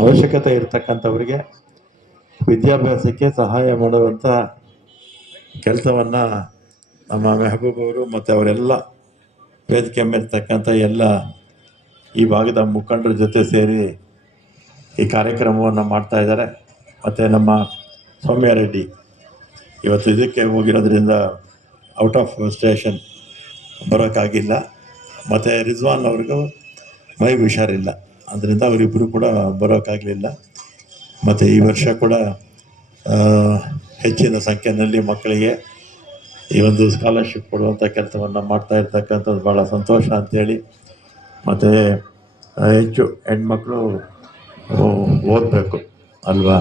ಅವಶ್ಯಕತೆ ಇರತಕ್ಕಂಥವರಿಗೆ ವಿದ್ಯಾಭ್ಯಾಸಕ್ಕೆ ಸಹಾಯ ಮಾಡುವಂಥ ಕೆಲಸವನ್ನು ನಮ್ಮ ಮೆಹಬೂಬ್ ಅವರು ಮತ್ತು ಅವರೆಲ್ಲ ವೇದಿಕೆ ಮೇಲಿರ್ತಕ್ಕಂಥ ಎಲ್ಲ ಈ ಭಾಗದ ಮುಖಂಡರ ಜೊತೆ ಸೇರಿ ಈ ಕಾರ್ಯಕ್ರಮವನ್ನು ಮಾಡ್ತಾಯಿದ್ದಾರೆ. ಮತ್ತು ನಮ್ಮ ಸೌಮ್ಯ ರೆಡ್ಡಿ ಇವತ್ತು ಇದಕ್ಕೆ ಹೋಗಿರೋದ್ರಿಂದ ಔಟ್ ಆಫ್ ಸ್ಟೇಷನ್ ಬರೋಕ್ಕಾಗಿಲ್ಲ. ಮತ್ತು ರಿಜ್ವಾನ್ ಅವ್ರಿಗೂ ಮೈಗೆ ಹುಷಾರಿಲ್ಲ, ಅದರಿಂದ ಅವರಿಬ್ಬರು ಕೂಡ ಬರೋಕ್ಕಾಗಲಿಲ್ಲ. ಮತ್ತು ಈ ವರ್ಷ ಕೂಡ ಹೆಚ್ಚಿನ ಸಂಖ್ಯೆಯಲ್ಲಿ ಮಕ್ಕಳಿಗೆ ಈ ಒಂದು ಸ್ಕಾಲರ್ಶಿಪ್ ಕೊಡುವಂಥ ಕೆಲಸವನ್ನು ಮಾಡ್ತಾ ಇರ್ತಕ್ಕಂಥದ್ದು ಭಾಳ ಸಂತೋಷ ಅಂಥೇಳಿ. ಮತ್ತು ಹೆಚ್ಚು ಹೆಣ್ಮಕ್ಳು ಓದಬೇಕು ಅಲ್ವಾ.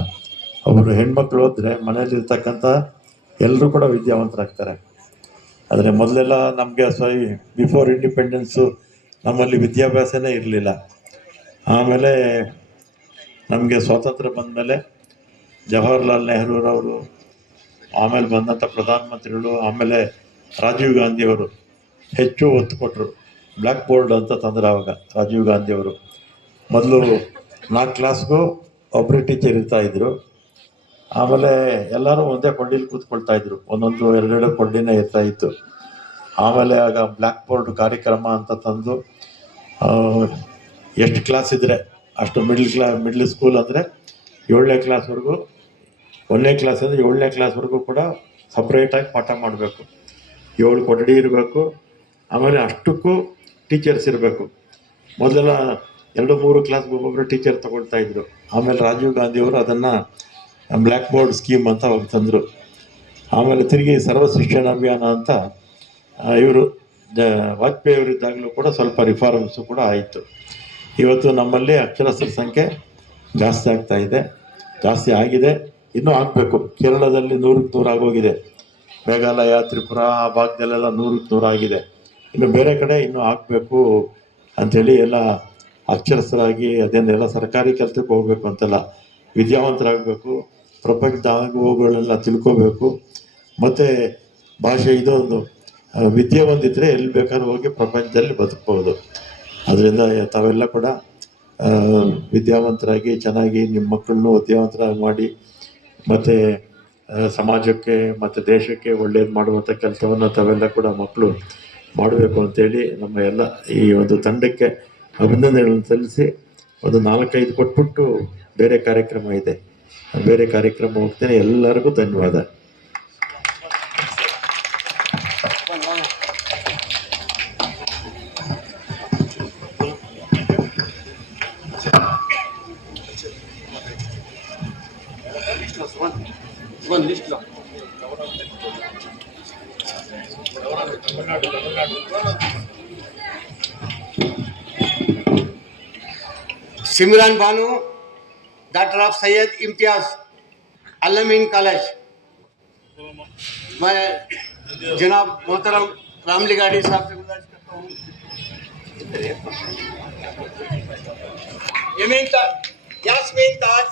ಒಬ್ಬರು ಹೆಣ್ಮಕ್ಳು ಓದಿದ್ರೆ ಮನೆಯಲ್ಲಿರ್ತಕ್ಕಂಥ ಎಲ್ಲರೂ ಕೂಡ ವಿದ್ಯಾವಂತರಾಗ್ತಾರೆ. ಆದರೆ ಮೊದಲೆಲ್ಲ ನಮಗೆ ಬಿಫೋರ್ ಇಂಡಿಪೆಂಡೆನ್ಸು ನಮ್ಮಲ್ಲಿ ವಿದ್ಯಾಭ್ಯಾಸನೇ ಇರಲಿಲ್ಲ. ಆಮೇಲೆ ನಮಗೆ ಸ್ವಾತಂತ್ರ್ಯ ಬಂದಮೇಲೆ ಜವಾಹರ್ಲಾಲ್ ನೆಹರೂರವರು, ಆಮೇಲೆ ಬಂದಂಥ ಪ್ರಧಾನಮಂತ್ರಿಗಳು, ಆಮೇಲೆ ರಾಜೀವ್ ಗಾಂಧಿಯವರು ಹೆಚ್ಚು ಒತ್ತು ಕೊಟ್ಟರು. ಬ್ಲ್ಯಾಕ್ ಬೋರ್ಡ್ ಅಂತ ತಂದರೆ ಆವಾಗ ರಾಜೀವ್ ಗಾಂಧಿಯವರು ಮೊದಲು 4 ಕ್ಲಾಸ್ಗೂ ಒಬ್ಬರೇ ಟೀಚರ್ ಇರ್ತಾಯಿದ್ರು. ಆಮೇಲೆ ಎಲ್ಲರೂ ಒಂದೇ ಕೊಂಡಿಲಿ ಕೂತ್ಕೊಳ್ತಾಯಿದ್ರು, ಒಂದೊಂದು 2 ಕೊಂಡಿನೇ ಇರ್ತಾಯಿತ್ತು. ಆಮೇಲೆ ಆಗ ಬ್ಲ್ಯಾಕ್ ಬೋರ್ಡ್ ಕಾರ್ಯಕ್ರಮ ಅಂತ ತಂದು ಎಷ್ಟು ಕ್ಲಾಸ್ ಇದ್ದರೆ ಅಷ್ಟು ಮಿಡ್ಲ್ ಸ್ಕೂಲ್ ಅಂದರೆ 7ನೇ ಕ್ಲಾಸ್ವರೆಗೂ, 1ನೇ ಕ್ಲಾಸಿಂದ 7ನೇ ಕ್ಲಾಸ್ವರೆಗೂ ಕೂಡ ಸಪ್ರೇಟಾಗಿ ಪಾಠ ಮಾಡಬೇಕು. 7 ಕೊಠಡಿ ಇರಬೇಕು. ಆಮೇಲೆ ಅಷ್ಟಕ್ಕೂ ಟೀಚರ್ಸ್ ಇರಬೇಕು. ಮೊದಲೆಲ್ಲ 2-3 ಕ್ಲಾಸ್ಗೆ ಒಬ್ಬೊಬ್ಬರು ಟೀಚರ್ ತೊಗೊಳ್ತಾಯಿದ್ರು. ಆಮೇಲೆ ರಾಜೀವ್ ಗಾಂಧಿಯವರು ಅದನ್ನು ಬ್ಲ್ಯಾಕ್ ಬೋರ್ಡ್ ಸ್ಕೀಮ್ ಅಂತ ಅವಾಗ ತಂದರು. ಆಮೇಲೆ ತಿರುಗಿ ಸರ್ವ ಶಿಕ್ಷಣ ಅಭಿಯಾನ ಅಂತ ಇವರು ವಾಜಪೇಯಿ ಅವರಿದ್ದಾಗಲೂ ಕೂಡ ಸ್ವಲ್ಪ ರಿಫಾರ್ಮ್ಸು ಕೂಡ ಆಯಿತು. ಇವತ್ತು ನಮ್ಮಲ್ಲಿ ಅಕ್ಷರಸ್ಥರ ಸಂಖ್ಯೆ ಜಾಸ್ತಿ ಆಗಿದೆ, ಇನ್ನೂ ಆಗಬೇಕು. ಕೇರಳದಲ್ಲಿ 100ಕ್ಕೆ 100 ಆಗೋಗಿದೆ. ಮೇಘಾಲಯ, ತ್ರಿಪುರ ಆ ಭಾಗದಲ್ಲೆಲ್ಲ 100ಕ್ಕೆ 100 ಆಗಿದೆ. ಇನ್ನು ಬೇರೆ ಕಡೆ ಇನ್ನೂ ಆಗಬೇಕು ಅಂಥೇಳಿ ಎಲ್ಲ ಅಕ್ಷರಸ್ಥರಾಗಿ ಅದೇನೆಲ್ಲ ಸರ್ಕಾರಿ ಕೆಲಸಕ್ಕೆ ಹೋಗಬೇಕು ಅಂತೆಲ್ಲ ವಿದ್ಯಾವಂತರಾಗಬೇಕು, ಪ್ರಪಂಚದ ಆಗುವವುಗಳೆಲ್ಲ ತಿಳ್ಕೋಬೇಕು. ಮತ್ತು ಭಾಷೆ ಇದೊಂದು ವಿದ್ಯೆ ಒಂದಿದ್ದರೆ ಎಲ್ಲಿ ಬೇಕಾದ್ರೂ ಹೋಗಿ ಪ್ರಪಂಚದಲ್ಲಿ ಬದುಕ್ಬೋದು. ಅದರಿಂದ ತಾವೆಲ್ಲ ಕೂಡ ವಿದ್ಯಾವಂತರಾಗಿ ಚೆನ್ನಾಗಿ ನಿಮ್ಮ ಮಕ್ಕಳನ್ನು ವಿದ್ಯಾವಂತರಾಗಿ ಮಾಡಿ ಮತ್ತು ಸಮಾಜಕ್ಕೆ ಮತ್ತು ದೇಶಕ್ಕೆ ಒಳ್ಳೆಯದು ಮಾಡುವಂಥ ಕೆಲಸವನ್ನು ತಾವೆಲ್ಲ ಕೂಡ ಮಕ್ಕಳು ಮಾಡಬೇಕು ಅಂತೇಳಿ ನಮ್ಮ ಎಲ್ಲ ಈ ಒಂದು ತಂಡಕ್ಕೆ ಅಭಿನಂದನೆಗಳನ್ನು ಸಲ್ಲಿಸಿ ಒಂದು 4-5 ಕೊಟ್ಬಿಟ್ಟು ಬೇರೆ ಕಾರ್ಯಕ್ರಮ ಇದೆ, ಬೇರೆ ಕಾರ್ಯಕ್ರಮ ಹೋಗ್ತೇನೆ. ಎಲ್ಲರಿಗೂ ಧನ್ಯವಾದ. Simran Bano, doctor of Syed Imtiaz, Al-Ameen college. मैं जनाब मोहतरम रामली गाड़ी साहब से गुजारिश करता हूँ यास्मीन ताज